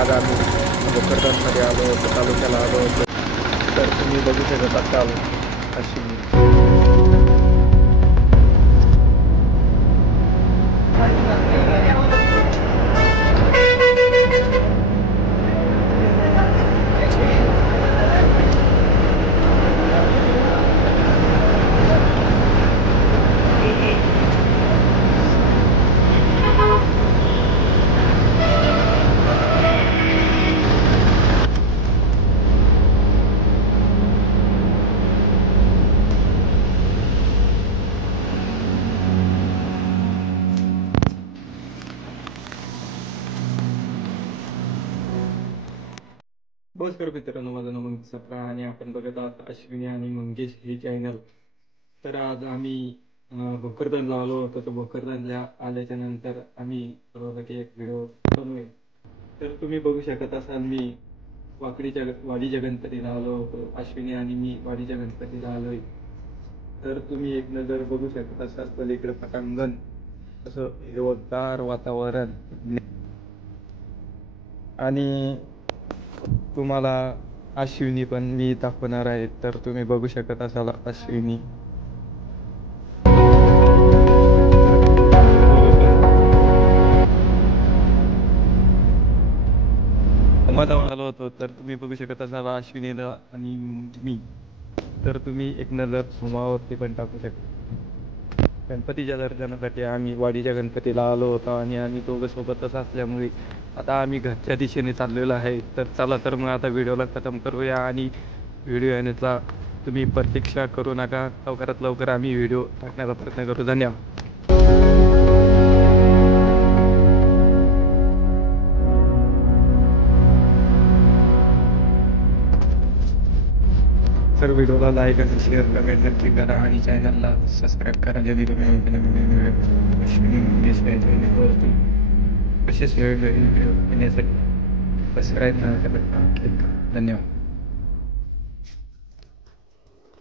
आज आम्ही भोकरदनमध्ये आलो होतो, तालुक्याला आलो होतो. तर तुम्ही बघू शकत असाल अशी नमस्कार मित्रांनो, माझं नाव मंगेश सप्रा आणि आपण बघत आहात अश्विनी आणि मंगेश हे चॅनल. तर आज आम्ही भोकरदनला आलो होतो. तर भोकरदनला आल्याच्या नंतर आम्ही ठरवलं एक व्हिडिओ बनवूया. तर तुम्ही बघू शकत असाल मी वाडीच्या गणपतीला आलो होतो. अश्विनी आणि मी वाडीच्या गणपतीला आलोय. तर तुम्ही एक नजर बघू शकत असाल पलीकडे पटांगण, असं हिरवगार वातावरण आणि तुम्हाला अश्विनी पण मी दाखवणार आहे. तर तुम्ही बघू शकत असाल अश्विनी. आलो होतो. तर तुम्ही बघू शकत असाल अश्विनीला आणि मी. तर तुम्ही एक नजर समोरवरती पण टाकू शकता. गणपतीच्या दर्शनासाठी आम्ही वाडीच्या गणपतीला आलो होतो आणि आम्ही दोघं सोबतच असल्यामुळे आता आम्ही घरच्या दिशेने चाललेलो आहे. तर चला तर मग आता व्हिडिओला खतम करूया आणि व्हिडिओ येण्याचा तुम्ही प्रतीक्षा करू नका. लवकरात लवकर आम्ही व्हिडिओ टाकण्याचा प्रयत्न करू. धन्यवाद. तर व्हिडिओला लाईक आणि शेअर कमेंट नक्की करा आणि चॅनलला सबस्क्राईब करा. जरी तुम्ही असेच वेगवेगळे व्हिडिओ येण्यासाठी सबस्क्राईब करा. धन्यवाद.